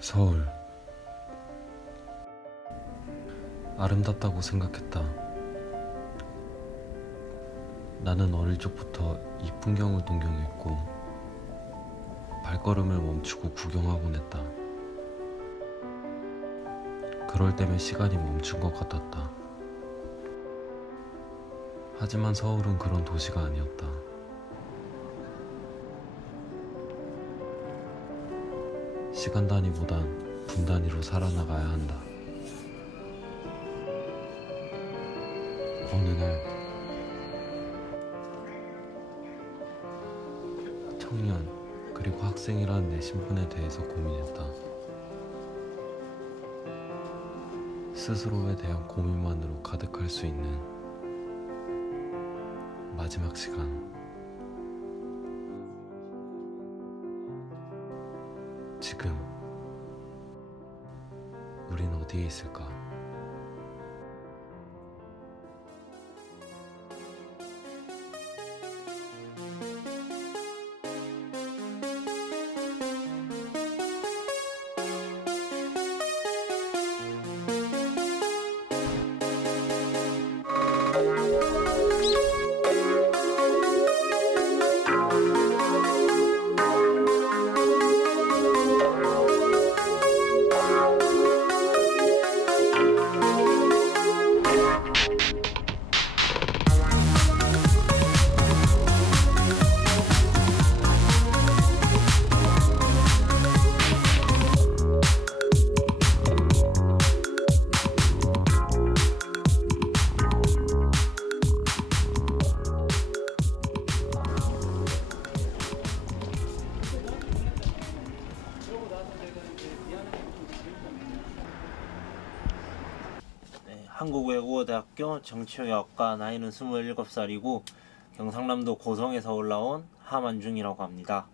서울. 아름답다고 생각했다. 나는 어릴 적부터 이 풍경을 동경했고 발걸음을 멈추고 구경하곤 했다. 그럴 때면 시간이 멈춘 것 같았다. 하지만 서울은 그런 도시가 아니었다. 시간 단위보단 분 단위로 살아나가야 한다. 어느 날 청년 그리고 학생이라는 내 신분에 대해서 고민했다. 스스로에 대한 고민만으로 가득할 수 있는 마지막 시간. 지금 우린 어디에 있을까? 한국외국어대학교 정치외학과 나이는 27살이고 경상남도 고성에서 올라온 함한중이라고 합니다.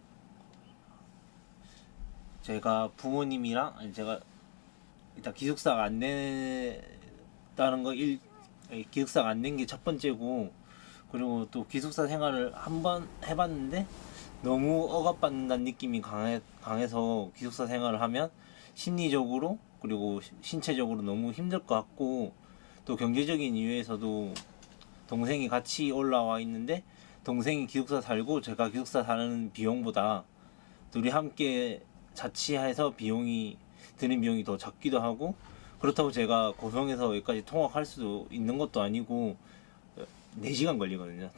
제가 부모님이랑 제가 일단 기숙사가 안 냈다는 거 기숙사가 안 낸 게 첫 번째고, 그리고 또 기숙사 생활을 한번 해봤는데 너무 억압받는다는 느낌이 강해서 기숙사 생활을 하면 심리적으로 그리고 신체적으로 너무 힘들 것 같고, 또 경제적인 이유에서도 동생이 같이 올라와 있는데 동생이 기숙사 살고 제가 기숙사 사는 비용보다 둘이 함께 자취해서 드는 비용이 더 작기도 하고, 그렇다고 제가 고성에서 여기까지 통학할 수도 있는 것도 아니고 4시간 걸리거든요.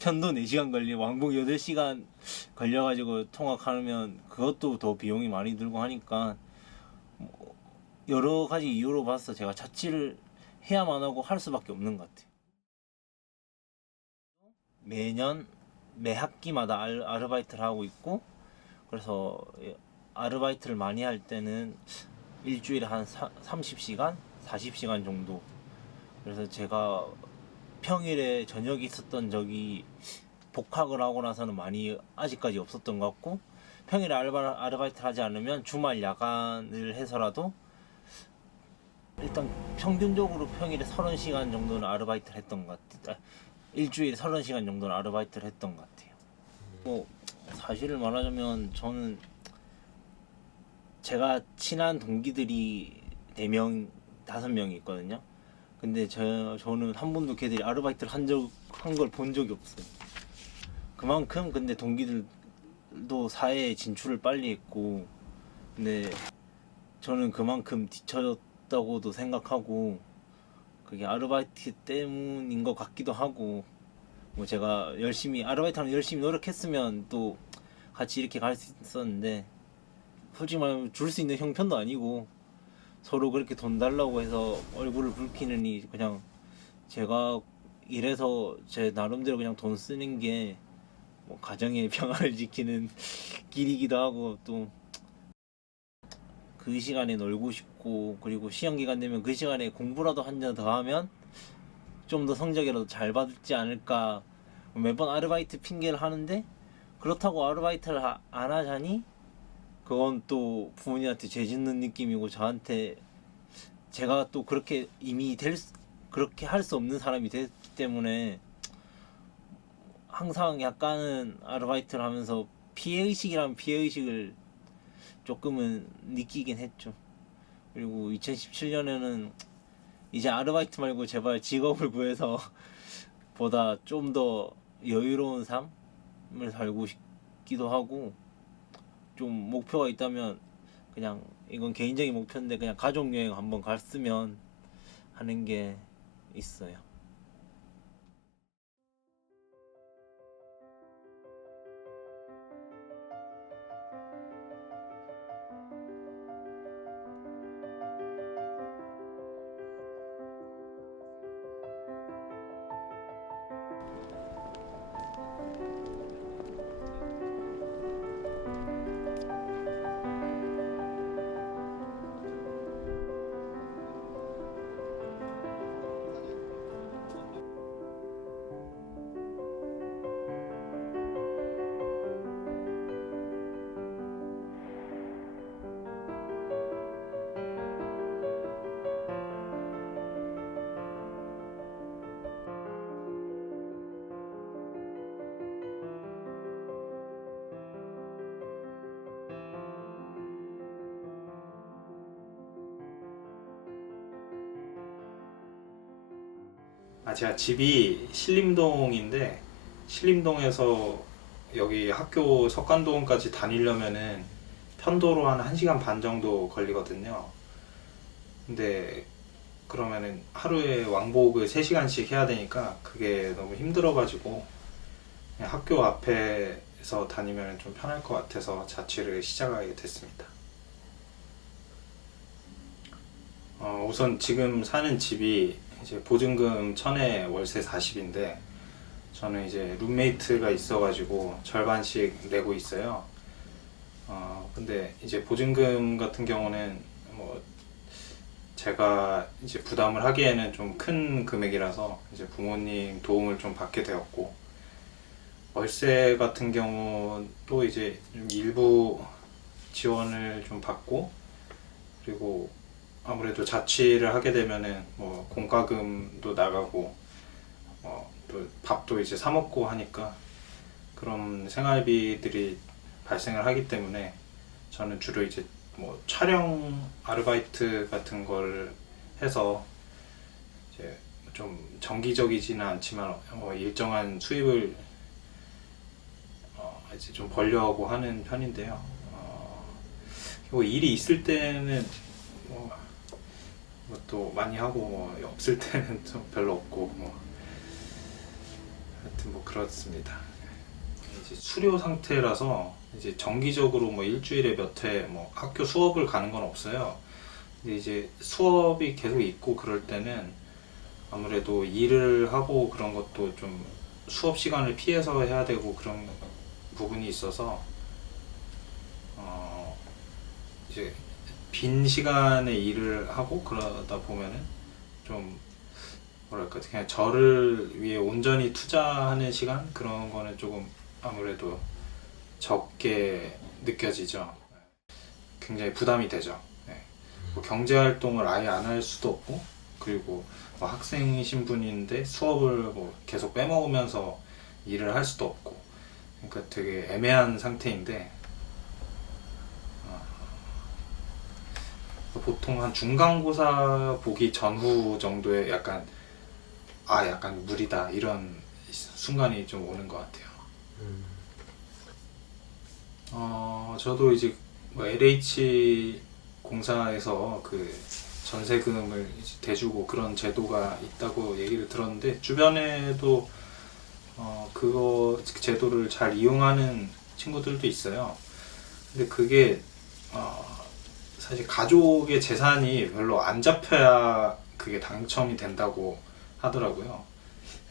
편도 4시간 걸리고 왕복 8시간 걸려가지고 통학하면 그것도 더 비용이 많이 들고 하니까 여러 가지 이유로 봐서 제가 자취를 해야만 하고 할 수밖에 없는 것 같아요. 매 학기마다 아르바이트를 하고 있고, 그래서 아르바이트를 많이 할 때는 일주일에 한 30시간, 40시간 정도. 그래서 제가 평일에 저녁이 있었던 적이 복학을 하고 나서는 많이 아직까지 없었던 것 같고, 평일에 아르바이트를 하지 않으면 주말 야간을 해서라도 일단 평균적으로 평일에 30시간 정도는 아르바이트를 했던 것 같아요. 일주일에 30시간 정도는 아르바이트를 했던 것 같아요. 뭐 사실을 말하자면 저는 제가 친한 동기들이 4명, 5명이 있거든요. 근데 저는 한 번도 걔들이 아르바이트를 한 걸 본 적이 없어요. 그만큼 근데 동기들도 사회에 진출을 빨리 했고, 근데 저는 그만큼 뒤처졌다고도 생각하고, 그게 아르바이트 때문인 것 같기도 하고, 뭐 제가 아르바이트하면 열심히 노력했으면 또 같이 이렇게 갈 수 있었는데, 솔직히 말하면 줄 수 있는 형편도 아니고 서로 그렇게 돈 달라고 해서 얼굴을 붉히느니 그냥 제가 일해서 제 나름대로 그냥 돈 쓰는 게 뭐 가정의 평화를 지키는 길이기도 하고, 또 그 시간에 놀고 싶고, 그리고 시험 기간 되면 그 시간에 공부라도 한 번 더 하면 좀 더 성적이라도 잘 받지 않을까, 매번 아르바이트 핑계를 하는데, 그렇다고 아르바이트를 안 하자니 그건 또 부모님한테 죄짓는 느낌이고, 저한테 제가 또 그렇게 이미 그렇게 할 수 없는 사람이 됐기 때문에 항상 약간은 아르바이트를 하면서 피해의식이라면 피해의식을 조금은 느끼긴 했죠. 그리고 2017년에는 이제 아르바이트 말고 제발 직업을 구해서 보다 좀 더 여유로운 삶을 살고 싶기도 하고, 좀 목표가 있다면 그냥 이건 개인적인 목표인데 그냥 가족 여행 한번 갔으면 하는 게 있어요. 제가 집이 신림동인데 신림동에서 여기 학교 석관동까지 다니려면은 편도로 한 1시간 반 정도 걸리거든요. 근데 그러면은 하루에 왕복을 3시간씩 해야 되니까 그게 너무 힘들어가지고 그냥 학교 앞에서 다니면 좀 편할 것 같아서 자취를 시작하게 됐습니다. 우선 지금 사는 집이 이제 보증금 1000에 월세 40인데 저는 이제 룸메이트가 있어가지고 절반씩 내고 있어요. 근데 이제 보증금 같은 경우는 뭐 제가 이제 부담을 하기에는 좀 큰 금액이라서 이제 부모님 도움을 좀 받게 되었고, 월세 같은 경우도 이제 좀 일부 지원을 좀 받고, 그리고 아무래도 자취를 하게 되면은 뭐 공과금도 나가고 또 밥도 이제 사 먹고 하니까 그런 생활비들이 발생을 하기 때문에 저는 주로 이제 뭐 촬영 아르바이트 같은 걸 해서 이제 좀 정기적이지는 않지만 일정한 수입을 이제 좀 벌려고 하는 편인데요. 뭐 일이 있을 때는 또 많이 하고 없을 때는 좀 별로 없고 하여튼 뭐 그렇습니다. 이제 수료 상태라서 이제 정기적으로 뭐 일주일에 몇 회 뭐 학교 수업을 가는 건 없어요. 근데 이제 수업이 계속 있고 그럴 때는 아무래도 일을 하고 그런 것도 좀 수업 시간을 피해서 해야 되고 그런 부분이 있어서 이제 빈 시간에 일을 하고 그러다 보면은 좀 뭐랄까 그냥 저를 위해 온전히 투자하는 시간 그런 거는 조금 아무래도 적게 느껴지죠. 굉장히 부담이 되죠. 네. 뭐 경제 활동을 아예 안 할 수도 없고, 그리고 뭐 학생이신 분인데 수업을 뭐 계속 빼먹으면서 일을 할 수도 없고, 그러니까 되게 애매한 상태인데 보통 한 중간고사 보기 전후 정도에 약간 무리다 이런 순간이 좀 오는 것 같아요. 저도 이제 뭐 LH 공사에서 그 전세금을 이제 대주고 그런 제도가 있다고 얘기를 들었는데 주변에도 그거 제도를 잘 이용하는 친구들도 있어요. 근데 그게 사실 가족의 재산이 별로 안 잡혀야 그게 당첨이 된다고 하더라고요.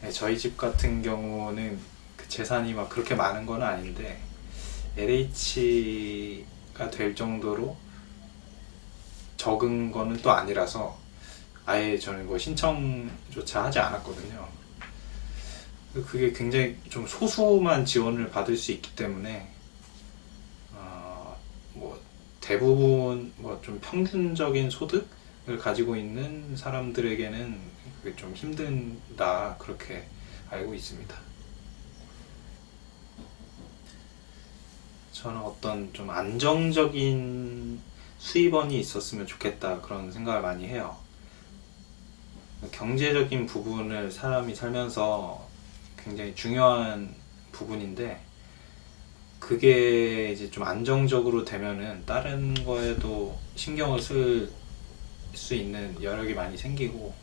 네, 저희 집 같은 경우는 그 재산이 막 그렇게 많은 건 아닌데 LH가 될 정도로 적은 거는 또 아니라서 아예 저는 뭐 신청조차 하지 않았거든요. 그게 굉장히 좀 소수만 지원을 받을 수 있기 때문에 뭐 대부분 뭐 좀 평균적인 소득을 가지고 있는 사람들에게는 그게 좀 힘든다 그렇게 알고 있습니다. 저는 어떤 좀 안정적인 수입원이 있었으면 좋겠다 그런 생각을 많이 해요. 경제적인 부분을 사람이 살면서 굉장히 중요한 부분인데 그게 이제 좀 안정적으로 되면은 다른 거에도 신경을 쓸 수 있는 여력이 많이 생기고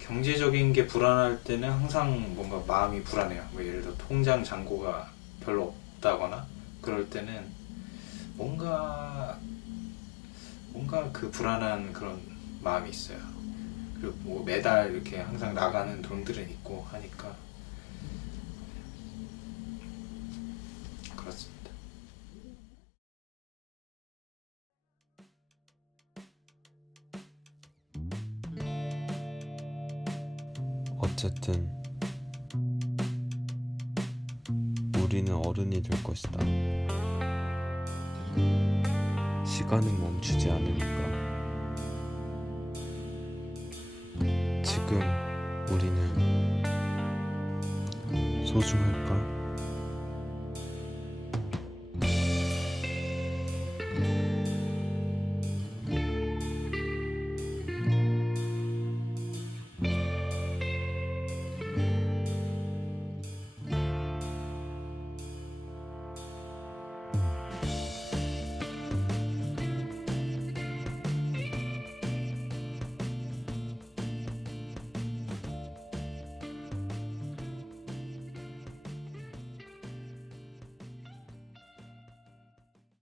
경제적인 게 불안할 때는 항상 뭔가 마음이 불안해요. 뭐 예를 들어 통장 잔고가 별로 없다거나 그럴 때는 뭔가 그 불안한 그런 마음이 있어요. 그리고 뭐 매달 이렇게 항상 나가는 돈들은 있고 하니까 그렇습니다. 어쨌든 우리는 어른이 될 것이다. 시간은 멈추지 않으니까. 지금 우리는 소중할까?